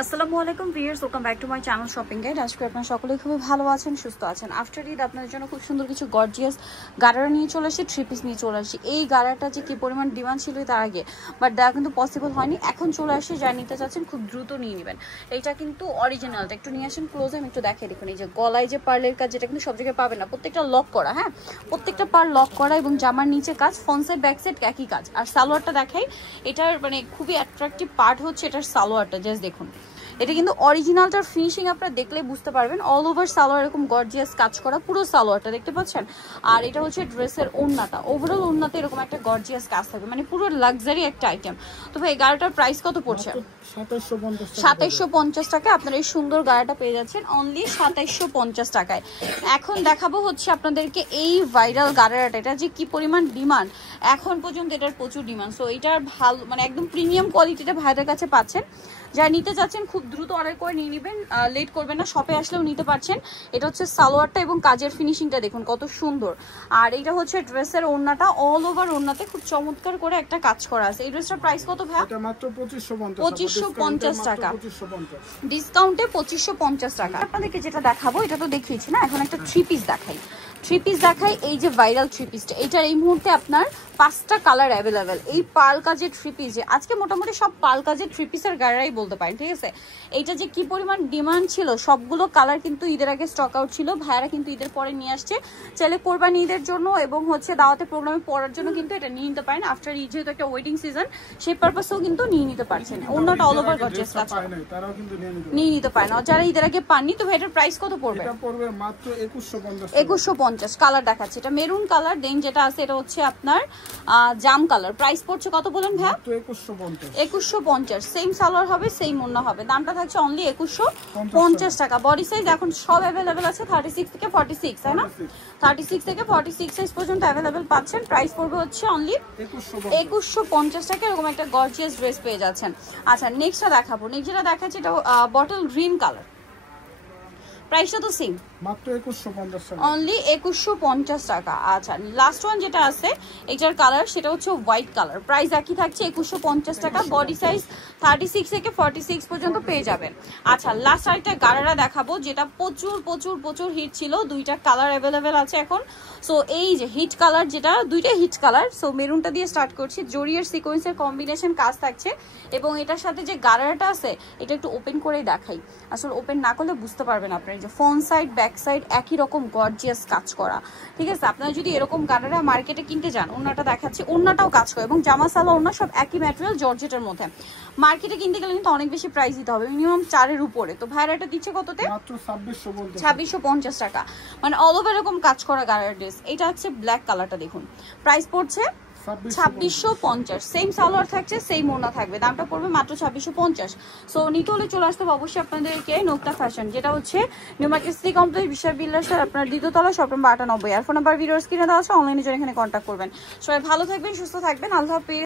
আসসালামু আলাইকুম viewers, welcome back to my channel shopping guide. আজকে আপনারা সকলেই খুবই ভালো আছেন, সুস্থ আছেন। আফটার ঈদ আপনাদের জন্য খুব সুন্দর কিছু গর্জিয়াস গাড়ারা নিয়ে চলে আসি, থ্রি পিস নিয়ে চলে আসি। এই গাড়াটা যে কি পরিমাণ ডিমান্ড ছিল তার আগে, বাট দেওয়া কিন্তু পসিবল হয়নি। এখন চলে আসে, যা নিতে চাচ্ছেন খুব দ্রুত নিয়ে নেবেন। এইটা কিন্তু অরিজিনালটা, একটু নিয়ে আসেন ক্লোজে, আমি একটু দেখাই। দেখুন এই যে গলায় যে পার্লের কাজ, যেটা কিন্তু সব জায়গায় পাবেন না, প্রত্যেকটা লক করা। হ্যাঁ, প্রত্যেকটা পার লক করা এবং জামার নিচে কাজ, ফ্রন্ট সাইড ব্যাক সাইড একই কাজ। আর সালোয়ারটা দেখাই, এটার মানে খুবই অ্যাট্রাকটিভ পার্ট হচ্ছে এটার সালোয়ারটা। জাস্ট দেখুন, এটা কিন্তু অরিজিনালটার ফিনিশিং আপনারা দেখলে বুঝতে পারবেন। অল ওভার সালোয়ার এরকম গর্জিয়াস কাজ করা, পুরো সালোয়ারটা দেখতে পাচ্ছেন। আর এটা হচ্ছে ড্রেসের ওড়নাটা, ওভারঅল ওড়নাতে এরকম একটা গর্জিয়াস কাজ থাকবে, মানে পুরো লাক্সারি একটা আইটেম। তো ভাই গাড়িটার প্রাইস কত পড়ছে? 2750 টাকায় আপনারা এই সুন্দর গাড়িটা পেয়ে যাচ্ছেন, অনলি 2750 টাকায়। এখন দেখাবো হচ্ছে আপনাদেরকে এই ভাইরাল গাড়িটা, এটা যে কি পরিমাণ ডিমান্ড এখন পর্যন্ত, এটার প্রচুর ডিমান্ড। সো এটার ভালো মানে একদম প্রিমিয়াম কোয়ালিটিটা ভাইদের কাছে পাচ্ছেন। যারা নিতে চাচ্ছেন খুব দ্রুত অর্ডার করে নিয়ে নেবেন, লেট করবেন না, শপে আসলেও নিতে পারছেন। এটা হচ্ছে সালোয়ারটা এবং কাজের ফিনিশিংটা দেখুন কত সুন্দর। আর এটা হচ্ছে ড্রেসের ওড়নাটা, অল ওভার ওড়নাতে খুব চমৎকার করে একটা কাজ করা আছে। এই ড্রেসটার প্রাইস কত ভাই? এটা মাত্র 2550 টাকা, ডিসকাউন্টে 2550 টাকা। আপনাদেরকে যেটা দেখাবো, এটা তো দেখিয়েছি না, এখন একটা থ্রি পিস দেখাই। এই যে ভাইরাল থ্রি পিসটা, এটার এই মুহূর্তে আপনার 5টা কালার অ্যাভেলেবেল। এই পার্ল কাজের থ্রি পিস, আজকে মোটামুটি সব পার্ল কাজের থ্রি পিসের গাড়াই বলতে পারেন, ঠিক আছে। এইটা যে কি পরিমাণ ডিমান্ড ছিল, সবগুলো কালার কিন্তু ঈদের আগে স্টক আউট ছিল, ভাইয়ারা কিন্তু ঈদের পরে নিয়ে আসছে। চাইলে কোরবানি ঈদের জন্য এবং হচ্ছে দাওয়াতে প্রোগ্রামে পড়ার জন্য কিন্তু এটা নিয়ে নিতে পারেন। আফটার ঈদ যেহেতু একটা ওয়েডিং সিজন, সেই পারপাসেও কিন্তু নিয়ে নিতে পারছেন। অন্যটা অল ওভার গর্জিয়াস কাজ নিয়ে নিতে পারেন। আর যারা ঈদের আগে পাননি, তো এটার প্রাইস কত পড়বে? এটা পড়বে মাত্র 2150। কালার দেখাচ্ছে, এটা মেরুন কালার, দেন যেটা আছে এটা হচ্ছে আপনার জাম কালার। প্রাইস পড়ছে কত বলেন ভাই? 2150। সেম সালোয়ার হবে, সেম ওড়না হবে, দামটা থাকছে অনলি 2150 টাকা। বডি সাইজ এখন সব অ্যাভেলেবেল আছে, 36 থেকে 46, তাই না? 36 থেকে 46 সাইজ পর্যন্ত অ্যাভেলেবেল পাচ্ছেন। প্রাইস পড়বে হচ্ছে অনলি 2150 টাকা। এরকম একটা গর্জিয়াস ড্রেস পেয়ে যাচ্ছেন। আচ্ছা, নেক্সটটা দেখাবো। নেক্সট যেটা দেখাচ্ছি, এটা বটল গ্রিন কালার। প্রাইসটা তো সেম, মাত্র 2150 টাকা, অনলি 2150 টাকা। আচ্ছা, লাস্ট ওয়ান যেটা আছে এটার কালার, সেটা হচ্ছে হোয়াইট কালার। প্রাইস একই থাকছে 2150 টাকা। বডি সাইজ 36 থেকে 46 পর্যন্ত পেয়ে যাবেন। আচ্ছা, লাস্ট আরেকটা গাড়ারা দেখাবো, যেটা প্রচুর প্রচুর প্রচুর হিট ছিল। দুইটা কালার অ্যাভেলেবেল আছে এখন। সো এই যে হিট কালার, যেটা দুইটা হিট কালার। সো মেরুনটা দিয়ে স্টার্ট করছি, জরিয়ার সিকোয়েন্সের কম্বিনেশন কাজ থাকছে। এবং এটার সাথে যে গাড়ারাটা আছে, এটা একটু ওপেন করেই দেখাই, আসলে ওপেন না করলে বুঝতে পারবেন আপনার। যে ফ্রন্ট সাইড ব্যাক সাইড একই রকম গর্জিয়াস কাজ করা, ঠিক আছে। আপনারা যদি এরকম গাড়ারা মার্কেটে কিনতে যান, ওড়নাটা দেখাচ্ছি, ওড়নাটাও কাজ করে এবং জামা সালা ওড়না সব একই ম্যাটেরিয়াল, জর্জেটের মধ্যে। মার্কেটে কিনতে গেলে কিন্তু অনেক বেশি প্রাইস দিতে হবে, মিনিমাম 4-এর উপরে। তো ভাইরা এটা দিচ্ছে কততে? মাত্র 2650 টাকা। মানে অল ওভার এরকম কাজ করা গাড়ার ড্রেস। এটা হচ্ছে ব্ল্যাক কালারটা, দেখুন প্রাইস পড়ছে 2650। সেম সালোয়ার থাকছে, সেম ওড়না থাকবে, দামটা পড়বে মাত্র 2650। সো নিতে হলে চলে আসতে হবে অবশ্যই আপনাদেরকে নোক্তা ফ্যাশন, যেটা হচ্ছে নিউ মার্কেট সিটি কমপ্লেক্স, বিশাল বিল্ডার্স, আপনার দ্বিতীয়তলা, শপ নম্বর 98। আর ফোন নাম্বার ভিডিওর স্ক্রিনে দেওয়া আছে, অনলাইনে জন্য এখানে কন্ট্যাক্ট করবেন। সবাই ভালো থাকবেন, সুস্থ থাকবেন, আল্লাহ হাফেজ।